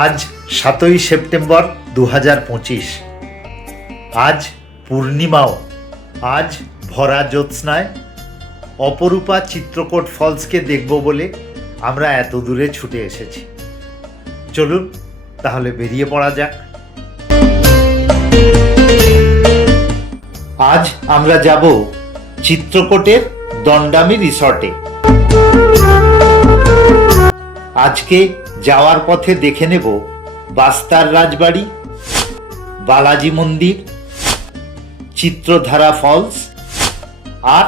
আজ 7ই সেপ্টেম্বর 2025। আজ পূর্ণিমাও। আজ ভরা জ্যোৎস্নায় অপরূপা চিত্রকূট ফলসকে দেখব বলে আমরা এত দূরে ছুটে এসেছি। চলুন তাহলে বেরিয়ে পড়া যাক। আজ আমরা যাব চিত্রকূটের দণ্ডামি রিসর্টে। আজকে যাওয়ার পথে দেখে নেব বাস্তার রাজবাড়ি, বালাজি মন্দির, চিত্রধারা ফলস আর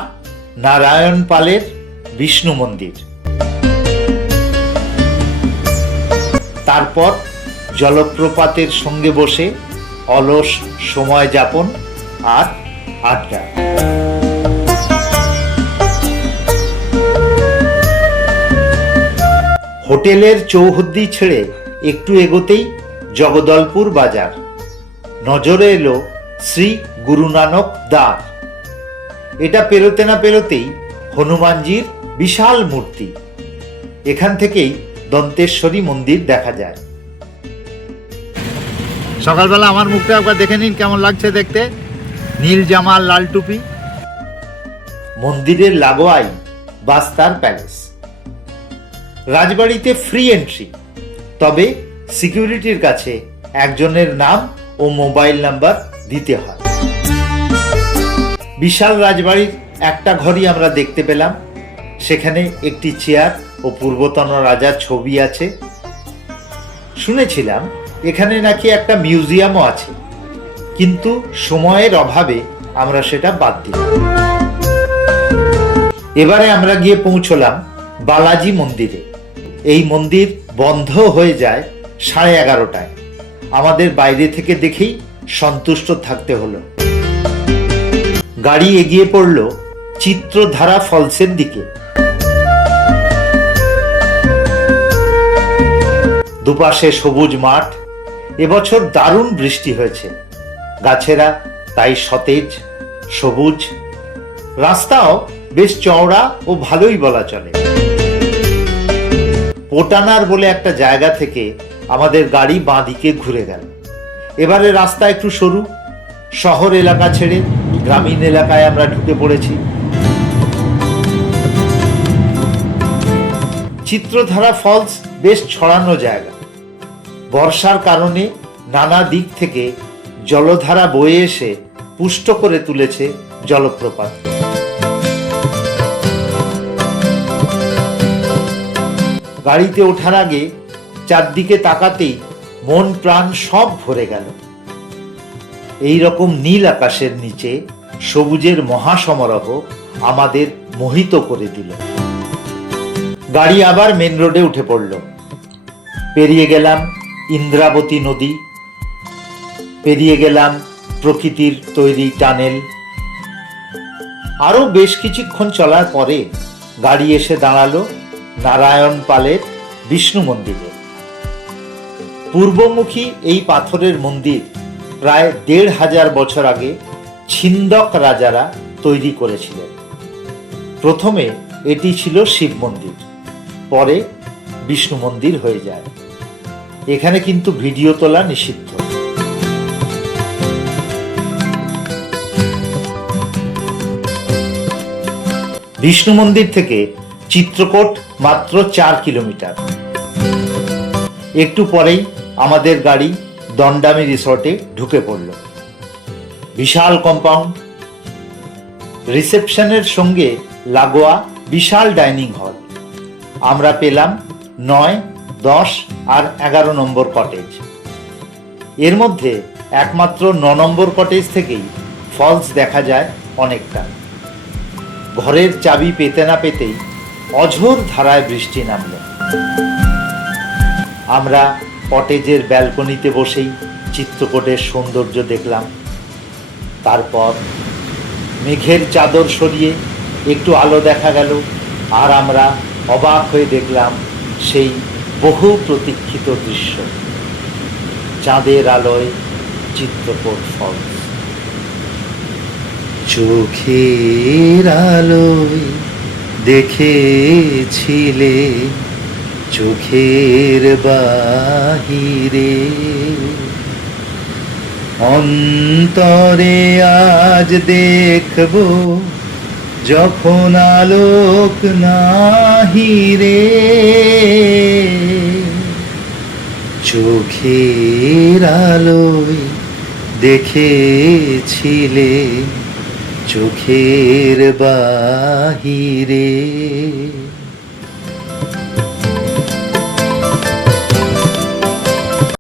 নারায়ণ পালের বিষ্ণু মন্দির। তারপর জলপ্রপাতের সঙ্গে বসে অলস সময় যাপন আর আড্ডা। হোটেলের চৌহদ্দি ছেড়ে একটু এগোতেই জগদলপুর বাজার। নজরে এলো শ্রী গুরু নানক দ্বার। এটা পেরোতে না পেরোতেই হনুমানজির বিশাল মূর্তি। এখান থেকেই দন্তেশ্বরী মন্দির দেখা যায়। সকালবেলা আমার মুখটা একবার দেখে নিন, কেমন লাগছে দেখতে। নীল জামা, লাল টুপি। মন্দিরের লাগোয়াই বাস্তার প্যালেস। রাজবাড়িতে ফ্রি এন্ট্রি, তবে সিকিউরিটির কাছে একজনের নাম ও মোবাইল নাম্বার দিতে হয়। বিশাল রাজবাড়ির একটা ঘরই আমরা দেখতে পেলাম। সেখানে একটি চেয়ার ও পূর্বতন রাজার ছবি আছে। শুনেছিলাম এখানে নাকি একটা মিউজিয়ামও আছে, কিন্তু সময়ের অভাবে আমরা সেটা বাদ দিলাম। এবারে আমরা গিয়ে পৌঁছলাম বালাজি মন্দিরে। এই মন্দির বন্ধ হয়ে যায় 11:30টায়। আমাদের বাইরে থেকে দেখেই সন্তুষ্ট থাকতে হলো। গাড়ি এগিয়ে পড়ল চিত্রধারা ফলসের দিকে। দুপাশে সবুজ মাঠ। এবছর দারুণ বৃষ্টি হয়েছে। গাছেরা তাই সতেজ, সবুজ। রাস্তাও বেশ চওড়া ও ভালোই বলা চলে। পোটানার বলে একটা জায়গা থেকে আমাদের গাড়ি বাঁ দিকে ঘুরে গেল। এবারে রাস্তা একটু সরু। শহর এলাকা ছেড়ে গ্রামীণ এলাকায় আমরা ঢুকে পড়েছি। চিত্রধারা ফলস বেশ ছড়ানো জায়গা। বর্ষার কারণে নানা দিক থেকে জলধারা বয়ে এসে পুষ্ট করে তুলেছে জলপ্রপাত। গাড়িতে ওঠার আগে চারদিকে তাকাতেই মন প্রাণ সব ভরে গেল। এই রকম নীল আকাশের নিচে সবুজের মহাসমারোহ আমাদের মোহিত করে দিল। গাড়ি আবার মেন রোডে উঠে পড়ল। পেরিয়ে গেলাম ইন্দ্রাবতী নদী, পেরিয়ে গেলাম প্রকৃতির তৈরি টানেল। আরো বেশ কিছুক্ষণ চলার পরে গাড়ি এসে দাঁড়ালো নারায়ণ পালের বিষ্ণু মন্দিরে। পূর্বমুখী এই পাথরের মন্দির প্রায় 1500 বছর আগে ছিন্দক রাজারা তৈরি করেছিলেন। প্রথমে এটি ছিল শিব মন্দির, পরে বিষ্ণু মন্দির হয়ে যায়। এখানে কিন্তু ভিডিও তোলা নিষিদ্ধ। বিষ্ণু মন্দির থেকে চিত্রকূট মাত্র 4 কিলোমিটার। একটু পরেই আমাদের গাড়ি দণ্ডামি রিসর্টে ঢুকে পড়ল। বিশাল কম্পাউন্ড, রিসেপশনের সঙ্গে লাগোয়া বিশাল ডাইনিং হল। আমরা পেলাম 9, 10 আর 11 নম্বর কটেজ। এর মধ্যে একমাত্র 9 নম্বর কটেজ থেকেই ফলস দেখা যায় অনেকটা। ঘরের চাবি পেতে না পেতেই অঝোর ধারায় বৃষ্টি নামল। আমরা কটেজের ব্যালকনিতে বসেই চিত্রকূটের সৌন্দর্য দেখলাম। তারপর মেঘের চাদর সরিয়ে একটু আলো দেখা গেল, আর আমরা অবাক হয়ে দেখলাম সেই বহু প্রতীক্ষিত দৃশ্য। চাঁদের আলোয় চিত্রকূট ফলস। চোখের আলোয় দেখেছিলে চোখের বাহিরে। অন্তরে আজ দেখব যখন আলোক নাহিরে, চোখের আলোয় দেখেছিলে চোখের বাহিরে।